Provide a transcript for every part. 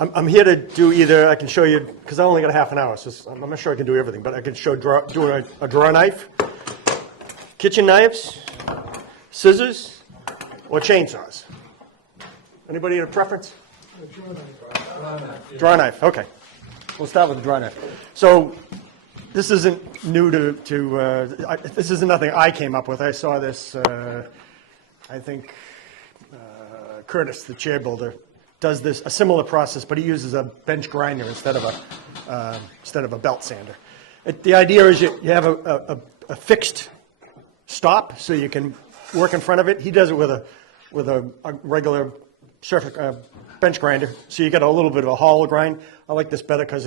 I'm here to do either, I can show you, because I only got a half an hour, so I'm not sure I can do everything, but I can show doing a drawer knife, kitchen knives, scissors, or chainsaws. Anybody have a preference? Drawer knife, okay. We'll start with the drawer knife. So this isn't new this isn't nothing I came up with. I saw this, I think Curtis, the chair builder, does this, a similar process, but he uses a bench grinder instead of a belt sander. The idea is you have a fixed stop so you can work in front of it. He does it with a regular bench grinder, so you get a little bit of a hollow grind. I like this better because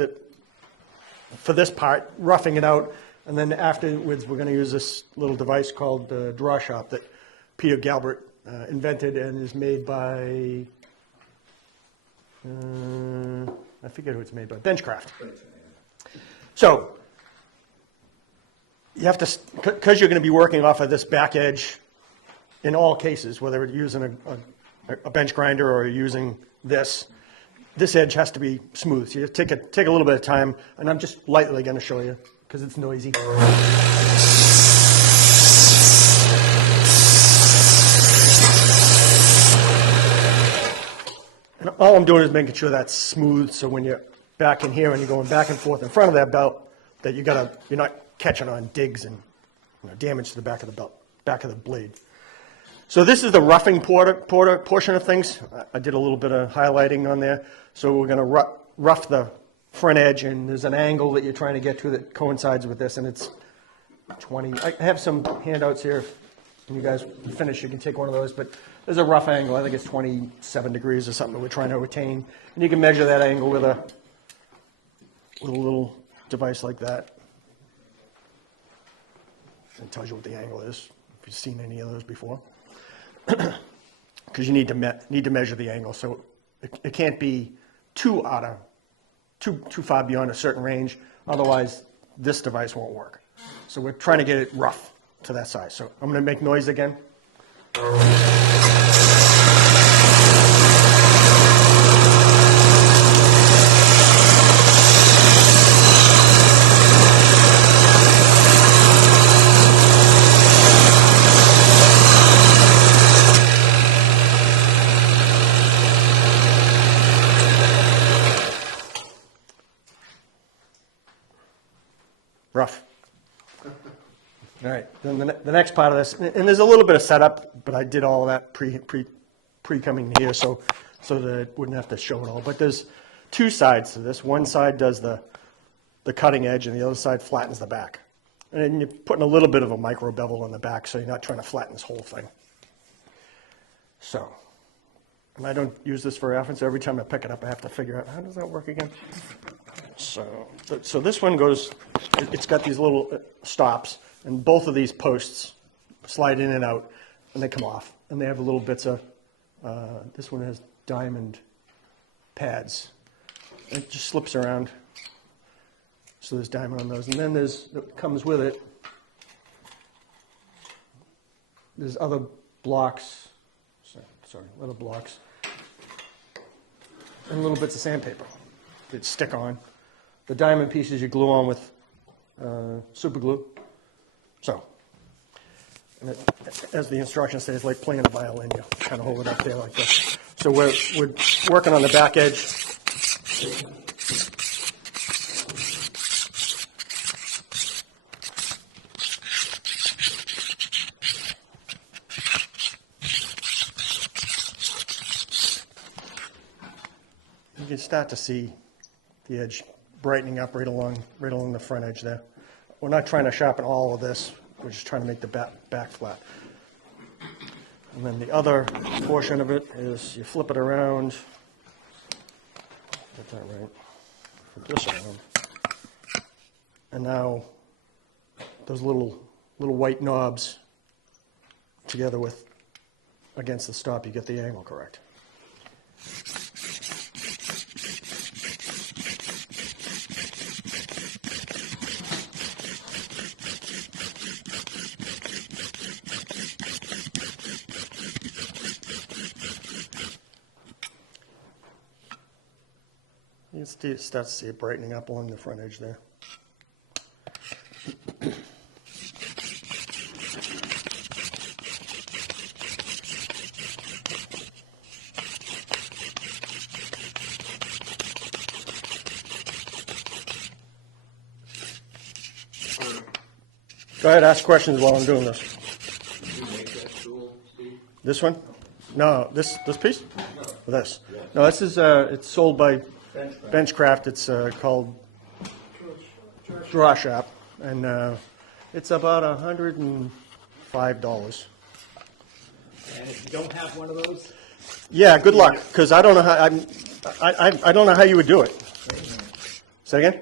for this part, roughing it out, and then afterwards we're going to use this little device called Draw Shop that Peter Galbert invented and is made by, I forget who it's made by, Benchcraft. So you have to, because you're going to be working off of this back edge in all cases, whether you're using a bench grinder or you're using this edge has to be smooth. So you take a little bit of time, and I'm just lightly going to show you because it's noisy. And all I'm doing is making sure that's smooth, so when you're back in here and you're going back and forth in front of that belt, that you're not catching on digs and damage to the back of the belt, back of the blade. So this is the roughing portion of things. I did a little bit of highlighting on there. So we're going to rough the front edge, and there's an angle that you're trying to get to that coincides with this, and it's 20. I have some handouts here. When you guys finish, you can take one of those, but there's a rough angle. I think it's 27 degrees or something that we're trying to attain. And you can measure that angle with a little device like that. It tells you what the angle is, if you've seen any of those before. Because you need to measure the angle, so it can't be too far beyond a certain range. Otherwise, this device won't work. So we're trying to get it rough to that size. So I'm going to make noise again. Rough. All right, then the next part of this, and there's a little bit of setup, but I did all of that pre coming here, so that I wouldn't have to show it all. But there's two sides to this. One side does the cutting edge, and the other side flattens the back. And then you're putting a little bit of a micro bevel on the back, so you're not trying to flatten this whole thing. So, and I don't use this very often, so every time I pick it up, I have to figure out, how does that work again? So this one goes, it's got these little stops, and both of these posts slide in and out, and they come off. And they have little bits of, this one has diamond pads. It just slips around. So there's diamond on those. And then that comes with it, there's other blocks, little blocks, and little bits of sandpaper that stick on. The diamond pieces you glue on with super glue. So, and as the instructions say, it's like playing a violin. You kind of hold it up there like this. So we're working on the back edge. You can start to see the edge brightening up right along the front edge there. We're not trying to sharpen all of this. We're just trying to make the back flat. And then the other portion of it is you flip it around. Get that right. Flip this around. And now those little white knobs together with against the stop, you get the angle correct. You start to see it brightening up along the front edge there. Go ahead, ask questions while I'm doing this. Did you make that tool, Steve? This one? No, this piece? This. No, this is it's sold by Benchcraft. It's called Draw Shop, and it's about $105. And if you don't have one of those, Yeah, good luck, because I don't know how I don't know how you would do it. Say again?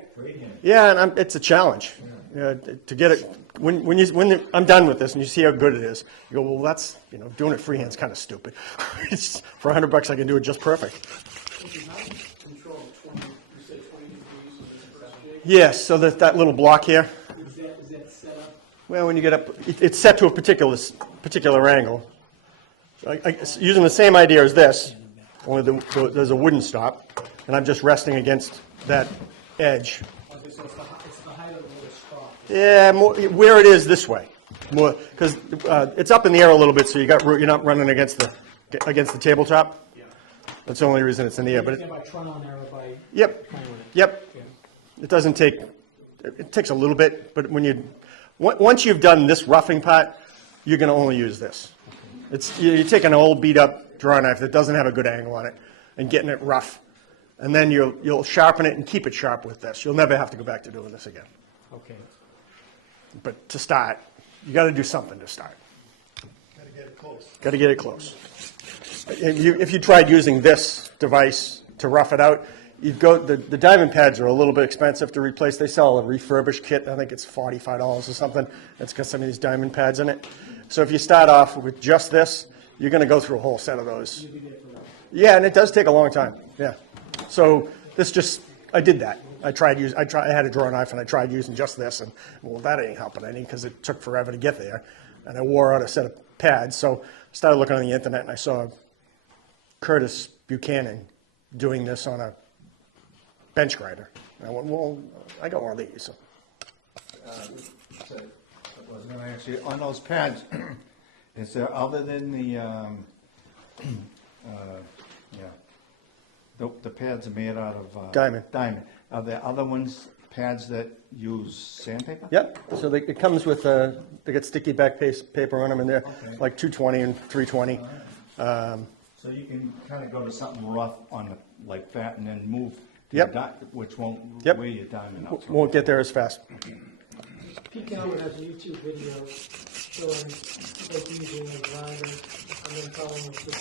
Yeah, and it's a challenge to get it. When I'm done with this and you see how good it is, you go, well, that's, doing it freehand's kind of stupid. It's, for $100, I can do it just perfect. Yes, so that little block here. is that set up? Well, when you get up, it's set to a particular angle. Using the same idea as this, only there's a wooden stop, and I'm just resting against that edge. Okay, so it's the height of the stop. Yeah, more, where it is this way, more because it's up in the air a little bit, so you're not running against the tabletop. Yeah. That's the only reason it's in the air. But By turn on arrow by. yep. Yeah. It doesn't take. It takes a little bit, but once you've done this roughing part, you're going to only use this. It's you're taking an old beat up draw knife that doesn't have a good angle on it and getting it rough, and then you'll sharpen it and keep it sharp with this. You'll never have to go back to doing this again. Okay. But to start, you got to do something to start. Got to get it close. Got to get it close. If you tried using this device to rough it out, you'd go. The diamond pads are a little bit expensive to replace. They sell a refurbished kit. I think it's $45 or something. It's got some of these diamond pads in it. So if you start off with just this, you're going to go through a whole set of those. Yeah, and it does take a long time. Yeah. So I did that. I had a draw knife and I tried using just this, and well, that ain't helping any because it took forever to get there, and I wore out a set of pads. So I started looking on the internet and I saw Curtis Buchanan doing this on a bench grinder. And I went, well, I got one of these. So. I was going to ask you, on those pads, is there, other than the pads are made out of Diamond. Are there other pads that use sandpaper? Yep. So it comes with they get sticky back paper on them, and they're like 220 and 320. So you can kind of go to something rough like that, and then move. To Yep. which won't Yep. weigh your diamond out. Won't get there as fast. Pete Calvert has a YouTube video showing like using a grinder and then telling us the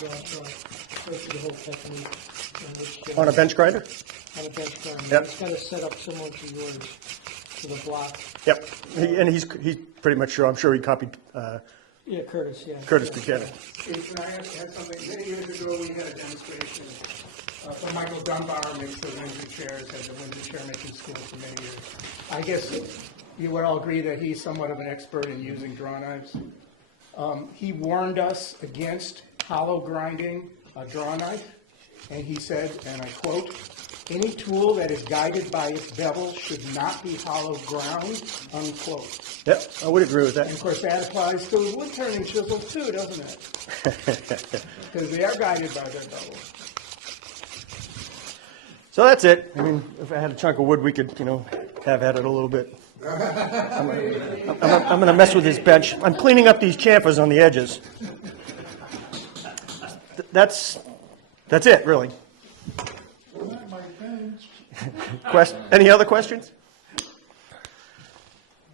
the whole technique. On a bench grinder? On a bench grinder. Yep. It's got a setup similar to yours, to the block. Yep. He's pretty much sure. I'm sure he copied Yeah, Curtis, yeah. Curtis Buchanan. Can I add something? Many years ago, we had a demonstration from Michael Dunbar, makes the Windsor chairs, had the Windsor chair-making school for many years. I guess you would all agree that he's somewhat of an expert in using draw knives. He warned us against hollow grinding a draw knife, and he said, and I quote, "Any tool that is guided by its bevel should not be hollow ground," unquote. Yep, I would agree with And that. of course, that applies to wood turning chisels too, doesn't it? Because they are guided by their bevel. So that's it. I mean, if I had a chunk of wood, we could, have at it a little bit. I'm going to mess with this bench. I'm cleaning up these chamfers on the edges. That's it, really. Any other questions?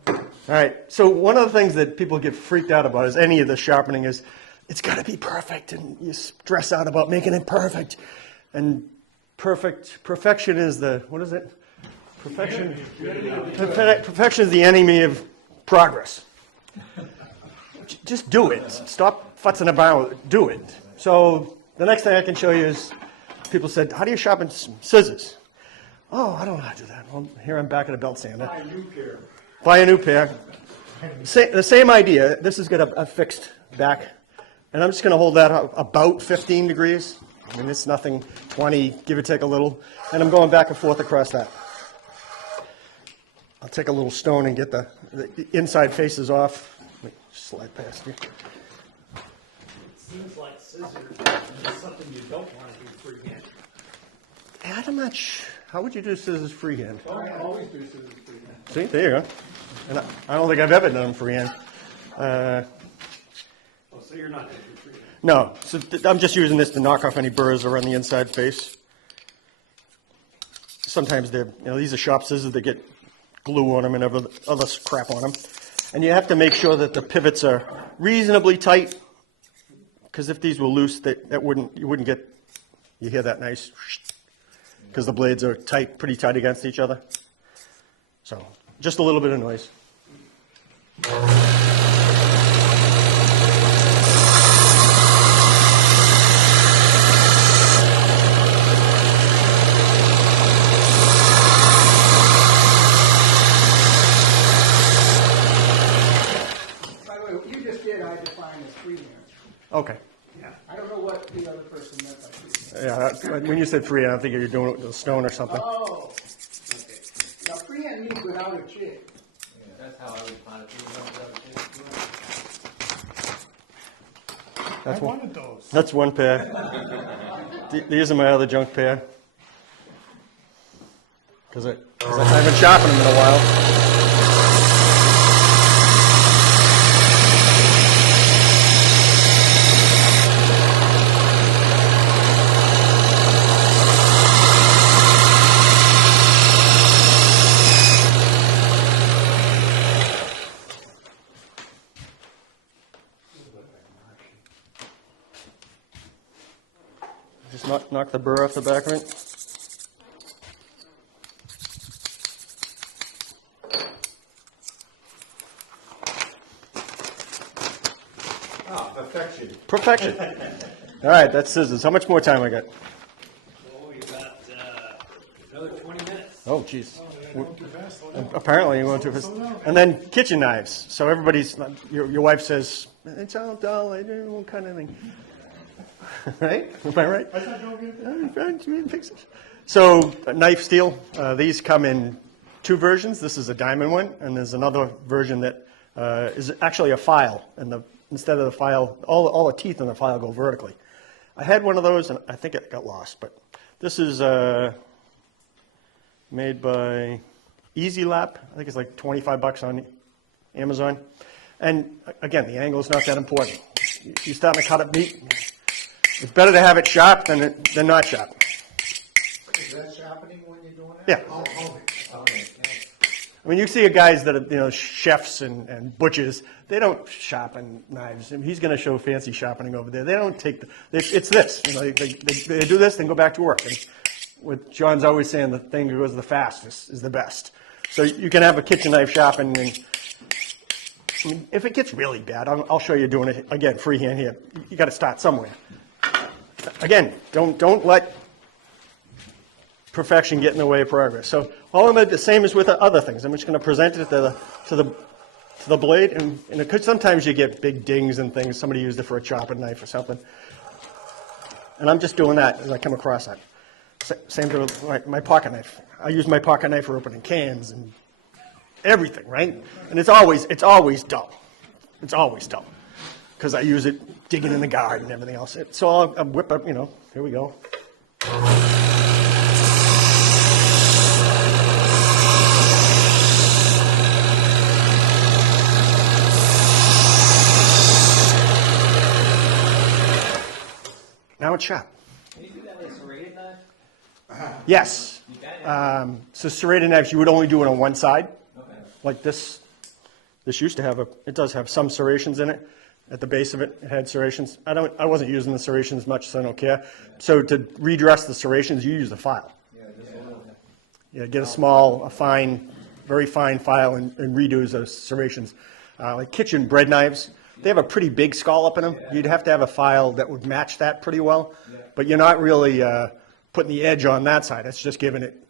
All right. So one of the things that people get freaked out about is any of the sharpening is it's got to be perfect, and you stress out about making it perfect. And perfection is what is it? Perfection is the enemy of progress. Just do it. Stop futzing about. Do it. So the next thing I can show you is people said, how do you sharpen scissors? Oh, I don't know how to do that. Well, here I'm back at a belt sander. Buy a new pair. Buy a new pair. The same idea. This has got a fixed back. And I'm just going to hold that about 15 degrees. I mean, it's nothing, 20, give or take a little, and I'm going back and forth across that. I'll take a little stone and get the inside faces off. Wait, slide past you. Seems like scissors is something you don't want to do freehand. I'm not how would you do scissors freehand? I always do scissors freehand. See, there you go. And I don't think I've ever done them freehand. Oh, so you're not doing freehand? No, so I'm just using this to knock off any burrs around the inside face. Sometimes these are sharp scissors that get glue on them and other crap on them. And you have to make sure that the pivots are reasonably tight, because if these were loose, you wouldn't get, you hear that nice, because the blades are tight, pretty tight against each other. So, just a little bit of noise. By the way, what you just did, I define as freehand. Okay. I don't know what the other person meant by freehand. Yeah, when you said freehand, I think you're doing it with a stone or something. Oh, okay. Now freehand means without a jig. That's how I would find it. That's one. That's one pair. These are my other junk pair. Because I haven't been shopping them in a while. Just knock the burr off the back of it. Perfection. Perfection. All right, that's scissors. How much more time I got? Oh, you got another 20 minutes. Oh, jeez. Apparently, you went too fast. And then kitchen knives. So everybody's, your wife says, it's all dull, I don't know what kind of thing. Right? Am I right? So, knife steel. These come in two versions. This is a diamond one, and there's another version that is actually a file. And instead of the file, all the teeth in the file go vertically. I had one of those, and I think it got lost. But this is made by Easy Lap. I think it's like $25 on Amazon. And again, the angle is not that important. You're starting to cut it meat. It's better to have it sharp than not sharp. Is that sharpening when you're doing that? Yeah. I mean, you see guys that are, chefs and butchers, they don't sharpen knives. I mean, he's going to show fancy sharpening over there. They don't take it's this. They do this, then go back to work. And what John's always saying, the thing that goes the fastest is the best. So you can have a kitchen knife sharpened, and I mean, if it gets really bad, I'll show you doing it again, freehand here. You got to start somewhere. Again, don't let perfection get in the way of progress. So all of them are the same as with the other things. I'm just going to present it to the blade, and because sometimes you get big dings and things. Somebody used it for a chopping knife or something, and I'm just doing that as I come across that. Same thing with my pocket knife. I use my pocket knife for opening cans and everything, right? And it's always dull. It's always dull because I use it digging in the garden and everything else. So I'll whip up, here we go. Now it's sharp. Can you do that with a serrated knife? Yes. You can. So serrated knives, you would only do it on one side. Okay. Like this. This used to have it does have some serrations in it. At the base of it, it had serrations. I wasn't using the serrations much, so I don't care. So to redress the serrations, you use a file. Yeah, get a fine, very fine file and redo those serrations. Like kitchen bread knives, they have a pretty big scallop in them. You'd have to have a file that would match that pretty well. But you're not really putting the edge on that side. It's just giving it,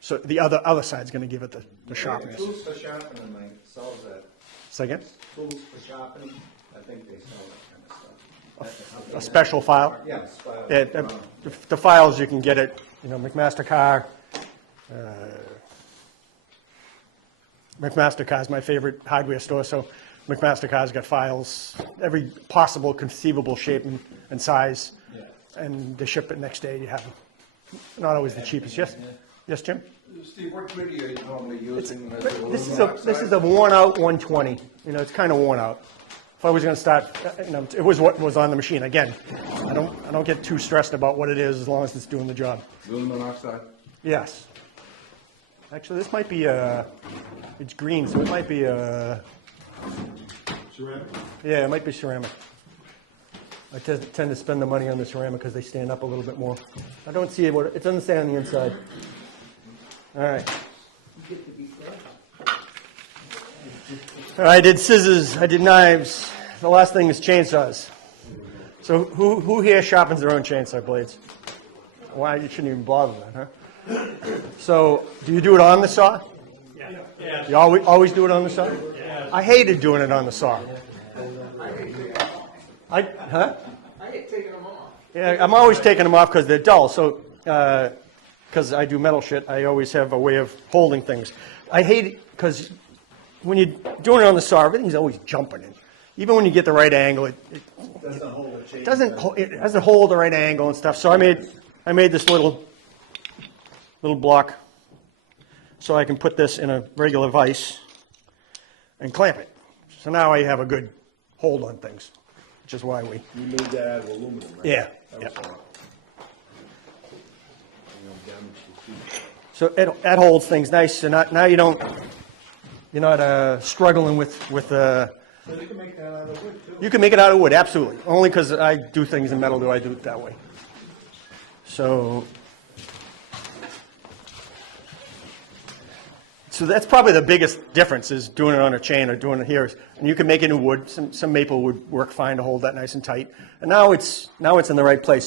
so the other side's going to give it the sharpness. Tools for sharpening, like, sells that. Say again? Tools for sharpening, I think they sell that kind of stuff. a special file. Yeah, it's file. Yeah, the files you can get at, McMaster Car. McMaster Car's my favorite hardware store, so McMaster Car's got files, every possible conceivable shape and size, and they ship it next day. You have them. Not always the cheapest. Yes, Jim. Steve, what gritty are you normally using? This is a worn out 120. It's kind of worn out. If I was going to start, it was what was on the machine. Again, I don't get too stressed about what it is as long as it's doing the job. Aluminum oxide? Yes. Actually, this might be it's green, so it might be Ceramic? yeah, it might be ceramic. I tend to spend the money on the ceramic because they stand up a little bit more. I don't see it doesn't stay on the inside. All right. I did scissors, I did knives. The last thing is chainsaws. So who here sharpens their own chainsaw blades? Why, you shouldn't even bother that, huh? So, do you do it on the saw? Yeah. You always do it on the saw? I hated doing it on the saw. I hate taking them off. Yeah, I'm always taking them off because they're dull. So, because I do metal shit, I always have a way of holding things. I hate it because when you're doing it on the saw, everything's always jumping in. Even when you get the right angle, it doesn't hold the right angle and stuff. So I made this little block so I can put this in a regular vise and clamp it. So now I have a good hold on things, which is why we. You made that out of aluminum, right? Yeah. So that holds things nice. So now you're not struggling with. So you can make that out of wood too. You can make it out of wood, absolutely. Only because I do things in metal do I do it that way. So that's probably the biggest difference is doing it on a chain or doing it here. And you can make it in wood. Some maple would work fine to hold that nice and tight. And now it's in the right place.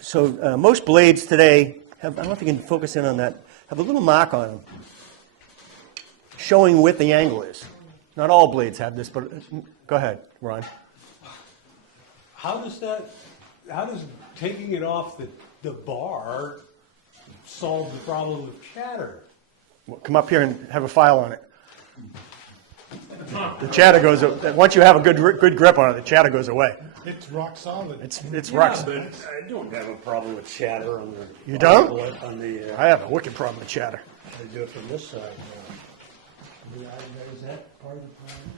So most blades today have, I don't know if you can focus in on that, have a little mark on them showing what the angle is. Not all blades have this, but go ahead, Ron. How does taking it off the bar solve the problem of chatter? Well, come up here and have a file on it. The chatter goes, once you have a good grip on it, the chatter goes away. It's rock solid. It's rock. But I don't have a problem with chatter on the. You don't? On the. I have a wicked problem with chatter. I do it from this side. Is that part of the problem?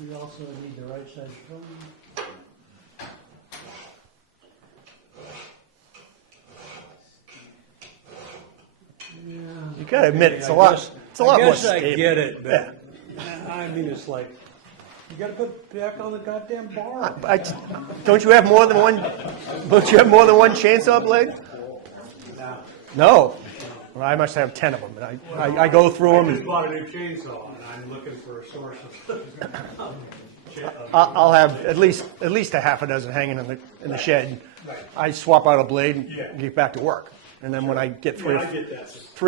We also need the right side phone. You gotta admit, it's a lot more I guess stable. I get it, but I mean, it's like, you gotta put back on the goddamn bar. Don't you have more than one? Don't you have more than one chainsaw blade? No. Well, I must have 10 of them. And I go through them. I just bought a new chainsaw, and I'm looking for a source of. I'll have at least a half a dozen hanging in the shed. I swap out a blade and get back to work. And then when I get three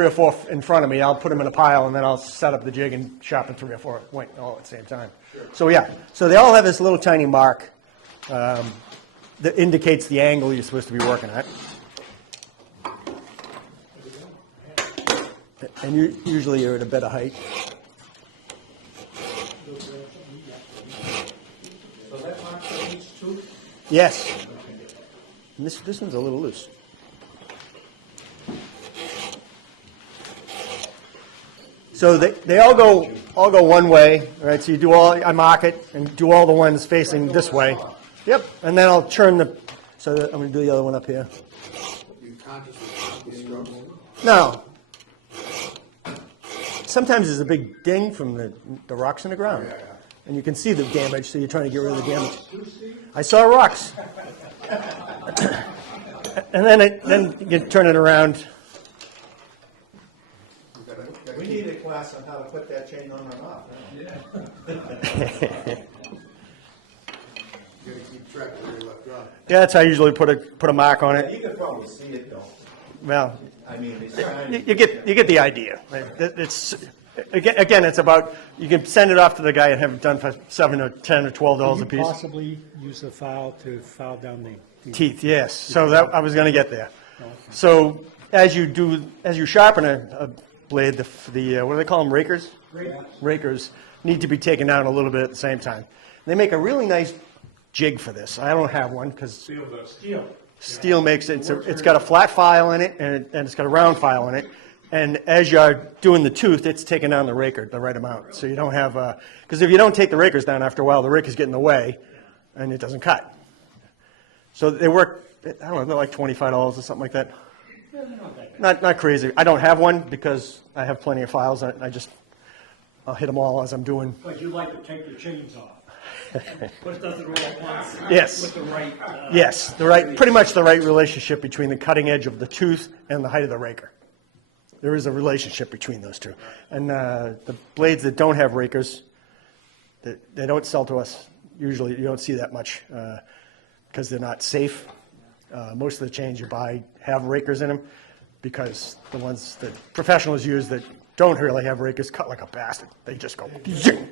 or four in front of me, I'll put them in a pile, and then I'll set up the jig and sharpen 3 or 4 all at the same time. So so they all have this little tiny mark that indicates the angle you're supposed to be working at. And usually you're at a better height. So that marks for each tooth? Yes. And this one's a little loose. So they all go one way, all right? So you do I mark it and do all the ones facing this way. Yep. And then I'll turn I'm going to do the other one up here. You consciously the strokes? No. Sometimes there's a big ding from the rocks in the ground. And you can see the damage, so you're trying to get rid of the damage. I saw rocks. And then you can turn it around. We need a class on how to put that chain on and off. You gotta keep track of where you left off. Yeah, that's how I usually put a mark on it. You can probably see it though. Well, I mean, it's kind you get the idea. Again, it's about, you can send it off to the guy and have it done for $7 or $10 or $12 a You piece. possibly use the file to file down the. Teeth, yes. So that, I was gonna get there. So as you sharpen a blade, the what do they call them, rakers? Rakers need to be taken down a little bit at the same time. They make a really nice jig for this. I don't have one because steel makes it, it's got a flat file in it and it's got a round file in it. And as you're doing the tooth, it's taking down the raker the right amount. So you don't have, because if you don't take the rakers down after a while, the raker's getting in the way and it doesn't cut. So they work, I don't know, they're like $25 or something like that. Not crazy. I don't have one because I have plenty of files. I'll hit them all as I'm doing. But you like to take the chains off. But it doesn't roll at once. Yes. With the right. Yes, pretty much the right relationship between the cutting edge of the tooth and the height of the raker. There is a relationship between those two. And the blades that don't have rakers, they don't sell to us. Usually you don't see that much because they're not safe. Most of the chains you buy have rakers in them because the ones that professionals use that don't really have rakers cut like a bastard. They just go zing.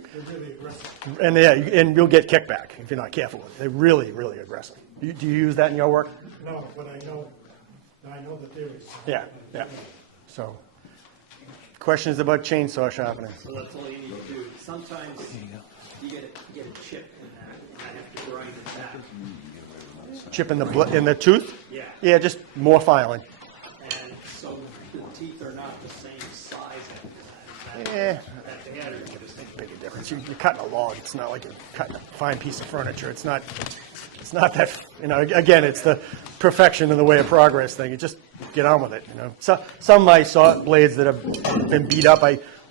And and you'll get kickback if you're not careful with it. They're really, really aggressive. Do you use that in your work? No, but I know the theories. Yeah. So, questions about chainsaw sharpening? So that's all you need to do. Sometimes you get a chip in that, and I have to grind it back. Chip in the tooth? Yeah. Yeah, just more filing. And so the teeth are not the same size at Yeah. the head. Big a difference. You're cutting a log. It's not like you're cutting a fine piece of furniture. It's not that, again, it's the perfection in the way of progress thing. You just get on with it, So, some of my saw blades that have been beat up,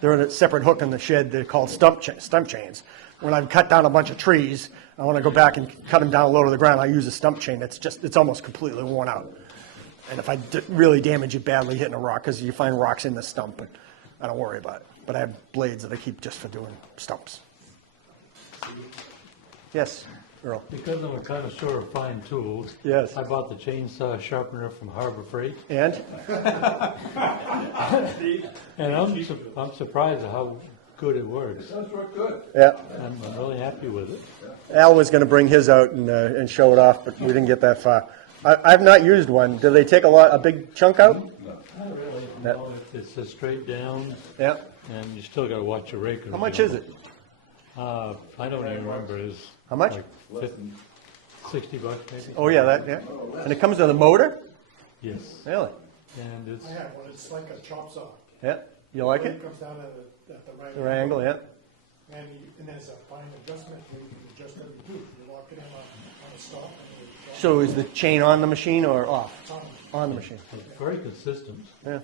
they're in a separate hook in the shed. They're called stump chains. When I've cut down a bunch of trees, I want to go back and cut them down low to the ground. I use a stump chain. It's almost completely worn out. And if I really damage it badly hitting a rock, because you find rocks in the stump, but I don't worry about it. But I have blades that I keep just for doing stumps. Yes, Earl. Because I'm a connoisseur of fine tools. Yes. I bought the chainsaw sharpener from Harbor Freight, And? and I'm surprised at how good it works. Yeah. I'm really happy with it. Al was going to bring his out and show it off, but we didn't get that far. I've not used one. Do they take a big chunk out? Not really. That- No, it's a straight down, Yeah. and you still got to watch your raker. How much is it? I don't even remember. It's How much? like $60 maybe. Oh, yeah, And it comes with a motor? Yes, Really? and it's I have one, it's like a chop saw. Yeah. You like It it? comes down at the right. The angle, yeah. And there's a fine adjustment, where you can adjust every tooth. You lock it in on a stop and you So is the chain on the machine or off? it's on. On the machine. very consistent. Yeah.